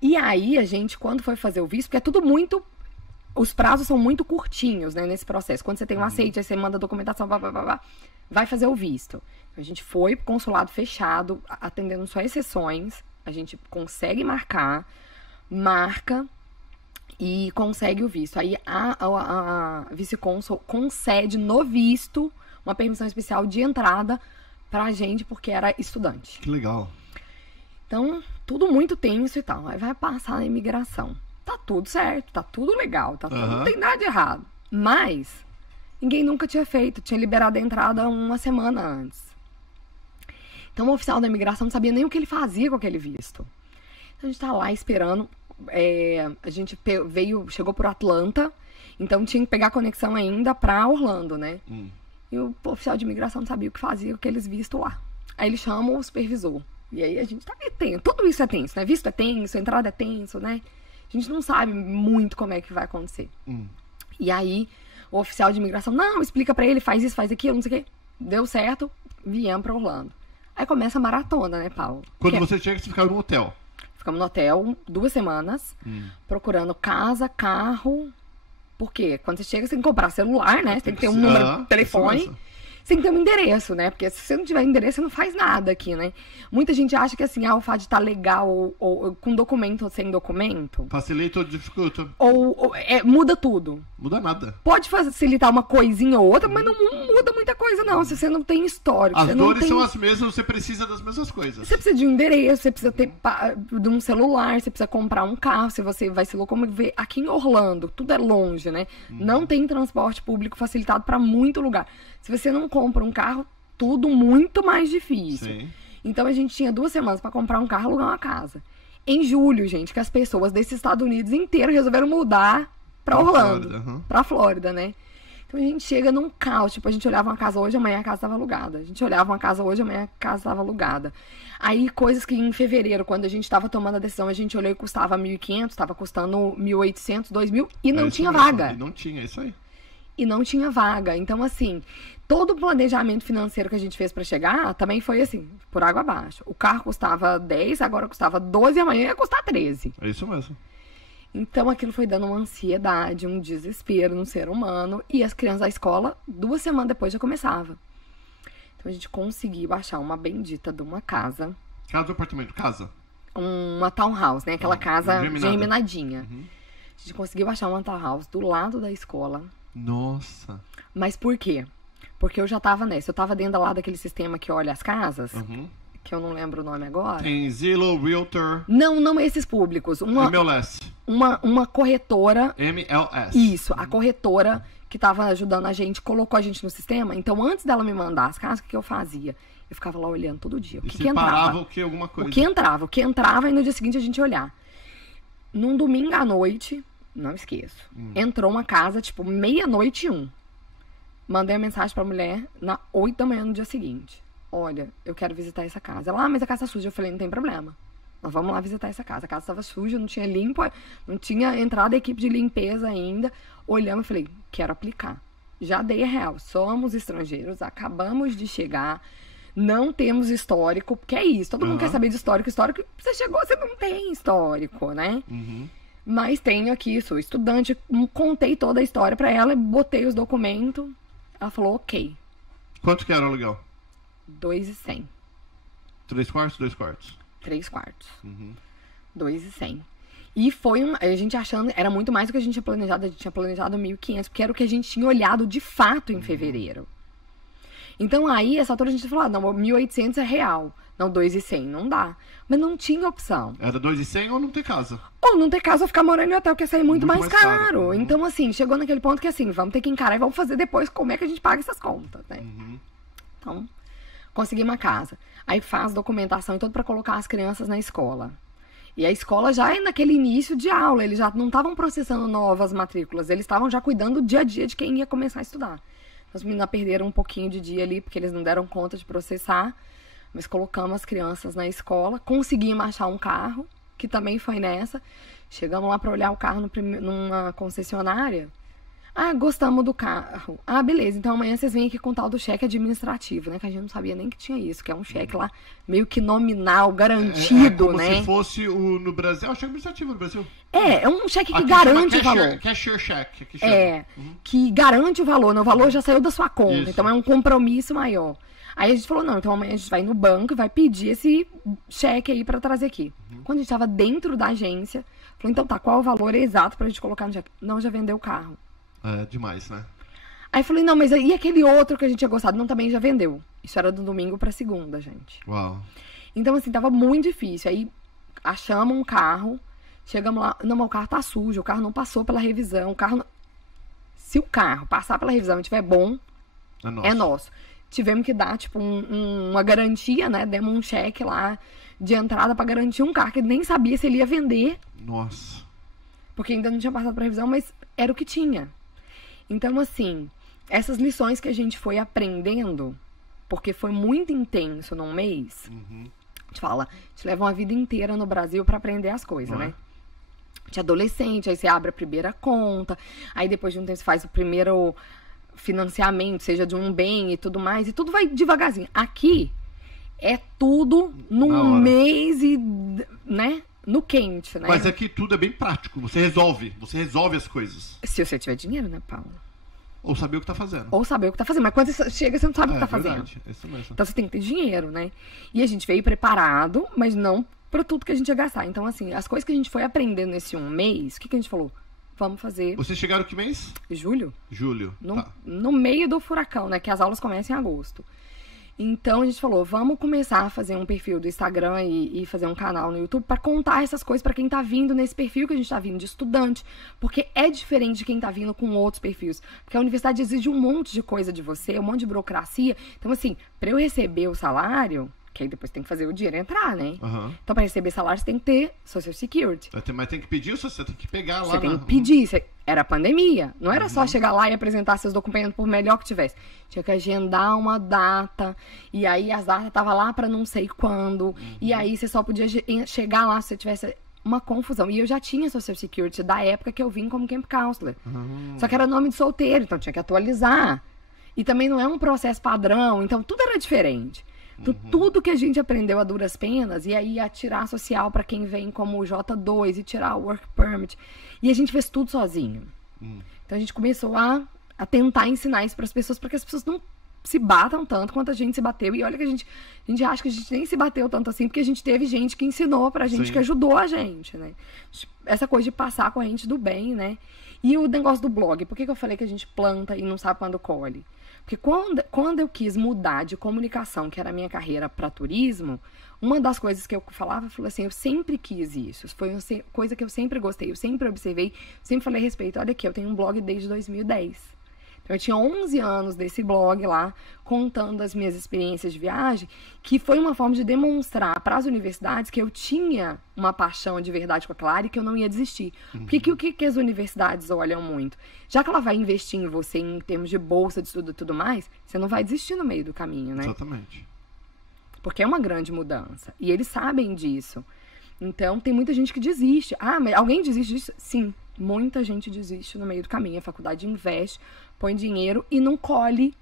E aí, a gente, quando foi fazer o visto, porque é tudo muito... Os prazos são muito curtinhos, né, nesse processo. Quando você tem um aceite, aí você manda a documentação, vai fazer o visto. A gente foi pro consulado fechado, atendendo só exceções. A gente consegue marca e consegue o visto. Aí a vice-cônsul concede no visto uma permissão especial de entrada pra gente, porque era estudante. Que legal. Então, tudo muito tenso e tal. Aí vai passar na imigração. Tá tudo certo, tá tudo legal, não tem nada de errado. Mas ninguém nunca tinha feito, tinha liberado a entrada uma semana antes. Então o oficial da imigração não sabia nem o que ele fazia com aquele visto. Então a gente tá lá esperando, a gente chegou por Atlanta, então tinha que pegar a conexão ainda pra Orlando, né? E o oficial de imigração não sabia o que fazia com aqueles vistos lá. Aí ele chama o supervisor. E aí a gente tá tenso, tudo isso é tenso, né? Visto é tenso, entrada é tenso, né? A gente não sabe muito como é que vai acontecer. E aí, o oficial de imigração, não, explica pra ele, faz isso, faz aquilo, não sei o quê. Deu certo, viemos pra Orlando. Aí começa a maratona, né, Paulo? Quando você chega, você fica no hotel. Ficamos no hotel 2 semanas, procurando casa, carro. Por quê? Quando você chega, você tem que comprar celular, né? Você tem que ter um número de telefone. Você tem que ter um endereço, né? Porque se você não tiver endereço, você não faz nada aqui, né? Muita gente acha que, assim, o fato de estar legal ou com documento ou sem documento... Facilita ou dificulta? Muda tudo. Muda nada. Pode facilitar uma coisinha ou outra, mas não muda muita coisa, não. Se você não tem histórico... As dores são as mesmas, você precisa das mesmas coisas. Você precisa de um endereço, você precisa ter de um celular, você precisa comprar um carro, se você vai se locomover. Aqui em Orlando, tudo é longe, né? Não tem transporte público facilitado para muito lugar. Se você não compra um carro, tudo muito mais difícil. Sim. Então a gente tinha 2 semanas para comprar um carro e alugar uma casa. Em julho, gente, que as pessoas desses Estados Unidos inteiro resolveram mudar para Orlando, para Flórida, né? Então a gente chega num caos, tipo, a gente olhava uma casa hoje, amanhã a casa estava alugada. A gente olhava uma casa hoje, amanhã a casa estava alugada. Aí coisas que em fevereiro, quando a gente estava tomando a decisão, a gente olhou e custava 1.500, estava custando 1.800, 2.000 e não tinha vaga. E não tinha, isso aí. E não tinha vaga. Então, assim, todo o planejamento financeiro que a gente fez pra chegar também foi assim, por água abaixo. O carro custava 10, agora custava 12 e amanhã ia custar 13. É isso mesmo. Então, aquilo foi dando uma ansiedade, um desespero no ser humano. E as crianças da escola, 2 semanas depois, já começava. Então, a gente conseguiu achar uma bendita de uma casa. Casa ou apartamento? Casa? Uma townhouse, né? Aquela casa geminadinha. A gente conseguiu achar uma townhouse do lado da escola. Nossa. Mas por quê? Porque eu já tava nessa. Eu tava dentro lá daquele sistema que olha as casas, que eu não lembro o nome agora. Tem Zillow, Realtor. Não esses públicos. MLS. Uma corretora. MLS. Isso, a corretora que tava ajudando a gente, colocou a gente no sistema. Então, antes dela me mandar as casas, o que eu fazia? Eu ficava lá olhando todo dia. O que entrava? Alguma coisa? O que entrava e no dia seguinte a gente olhar. Num domingo à noite... Não esqueço. Entrou uma casa, tipo, 00:01. Mandei a mensagem pra mulher na 8 da manhã no dia seguinte. Olha, eu quero visitar essa casa. Ela, mas a casa tá suja. Eu falei, não tem problema. Nós vamos lá visitar essa casa. A casa estava suja, não tinha limpo, não tinha entrado a equipe de limpeza ainda. Olhamos e falei, quero aplicar. Já dei a real. Somos estrangeiros, acabamos de chegar, não temos histórico, porque é isso. Todo mundo quer saber de histórico. Histórico, você chegou, você não tem histórico, né? Mas tenho aqui, sou estudante, contei toda a história pra ela, botei os documentos. Ela falou, ok. Quanto que era o aluguel? 2.100. 3 quartos, 2 quartos? 3 quartos. 2.100. E foi a gente achando, era muito mais do que a gente tinha planejado 1.500, porque era o que a gente tinha olhado de fato em fevereiro. Então aí, essa altura a gente falou, não, 1.800 é real. Não, 2.100, não dá. Mas não tinha opção. Era 2.100 ou não ter casa? Ou não ter casa ou ficar morando em hotel, que ia sair muito mais caro. Então, assim, chegou naquele ponto que, assim, vamos ter que encarar e vamos fazer depois como é que a gente paga essas contas, né? Então, consegui uma casa. Aí faz documentação e tudo pra colocar as crianças na escola. E a escola já é naquele início de aula, eles já não estavam processando novas matrículas, eles estavam já cuidando do dia a dia de quem ia começar a estudar. As meninas perderam um pouquinho de dia ali, porque eles não deram conta de processar. Mas colocamos as crianças na escola, conseguimos achar um carro, que também foi nessa. Chegamos lá para olhar o carro numa concessionária. Ah, gostamos do carro. Ah, beleza. Então amanhã vocês vêm aqui com o tal do cheque administrativo, né? Que a gente não sabia nem que tinha isso, que é um cheque lá meio que nominal, garantido, como né? se fosse no Brasil. É o cheque administrativo no Brasil. É um cheque que Aqui garante chama o valor. Cashier check. Aqui chama. Que garante o valor, né? O valor já saiu da sua conta, Isso. então é um compromisso maior. Aí a gente falou, não, então amanhã a gente vai no banco e vai pedir esse cheque aí pra trazer aqui. Quando a gente tava dentro da agência, falou, então tá, qual o valor exato pra gente colocar no cheque? Não, já vendeu o carro. É demais, né? Aí eu falei, não, mas e aquele outro que a gente tinha gostado? Não, também já vendeu. Isso era do domingo pra segunda, gente. Uau. Então, assim, tava muito difícil. Aí achamos um carro, chegamos lá, não, mas o carro tá sujo, o carro não passou pela revisão, o carro não... Se o carro passar pela revisão e tiver bom, é nosso. Tivemos que dar, tipo, uma garantia, né? Demos um cheque lá de entrada pra garantir um carro que ele nem sabia se ele ia vender. Nossa. Porque ainda não tinha passado pra revisão, mas era o que tinha. Então, assim, essas lições que a gente foi aprendendo, porque foi muito intenso num mês, a gente fala, a gente leva uma vida inteira no Brasil pra aprender as coisas, né? De adolescente, aí você abre a primeira conta, aí depois de um tempo você faz o primeiro financiamento, seja de um bem e tudo mais, e tudo vai devagarzinho. Aqui é tudo num mês e, né, no quente, né? Mas aqui tudo é bem prático, você resolve as coisas. Se você tiver dinheiro, né, Paulo? Ou saber o que tá fazendo. Ou saber o que tá fazendo, mas quando você chega, você não sabe o que tá verdade. fazendo. Isso mesmo. Então você tem que ter dinheiro, né? E a gente veio preparado, mas não pra tudo que a gente ia gastar. Então, assim, as coisas que a gente foi aprendendo nesse um mês, o que a gente falou? Vamos fazer Vocês chegaram que mês? julho, Julho. no meio do furacão, né? Que as aulas começam em agosto. Então a gente falou, vamos começar a fazer um perfil do Instagram e fazer um canal no YouTube pra contar essas coisas pra quem tá vindo nesse perfil que a gente tá vindo de estudante. Porque é diferente de quem tá vindo com outros perfis. Porque a universidade exige um monte de coisa de você, um monte de burocracia. Então, assim, pra eu receber o salário, que aí depois tem que fazer o dinheiro entrar, né? Então, pra receber salário, você tem que ter Social Security. Mas tem que pedir, você tem que pegar lá. Você tem que pedir. Era pandemia. Não era só chegar lá e apresentar seus documentos, por melhor que tivesse. Tinha que agendar uma data. E aí as datas estavam lá pra não sei quando. E aí você só podia chegar lá se você tivesse uma confusão. E eu já tinha Social Security da época que eu vim como Camp Counselor. Só que era nome de solteiro, então tinha que atualizar. E também não é um processo padrão, então tudo era diferente. Então, tudo que a gente aprendeu a duras penas, e aí a tirar social para quem vem como J2 e tirar o Work Permit. E a gente fez tudo sozinho. Então a gente começou a tentar ensinar isso para as pessoas, para que as pessoas não se batam tanto quanto a gente se bateu. E olha que a gente acha que a gente nem se bateu tanto assim, porque a gente teve gente que ensinou pra gente, que ajudou a gente, né? Essa coisa de passar a corrente do bem, né? E o negócio do blog, por que eu falei que a gente planta e não sabe quando colhe? Porque quando eu quis mudar de comunicação, que era a minha carreira, para turismo, uma das coisas que eu falava, eu falei assim, eu sempre quis isso. Foi uma coisa que eu sempre gostei, eu sempre observei, sempre falei a respeito. Olha aqui, eu tenho um blog desde 2010. Então, eu tinha 11 anos desse blog lá, contando as minhas experiências de viagem, que foi uma forma de demonstrar para as universidades que eu tinha uma paixão de verdade com a Clara e que eu não ia desistir. Porque o que as universidades olham muito? Já que ela vai investir em você em termos de bolsa de estudo e tudo mais, você não vai desistir no meio do caminho, né? Exatamente. Porque é uma grande mudança. E eles sabem disso. Então, tem muita gente que desiste. Ah, mas alguém desiste disso? Sim, muita gente desiste no meio do caminho. A faculdade investe, põe dinheiro e não colhe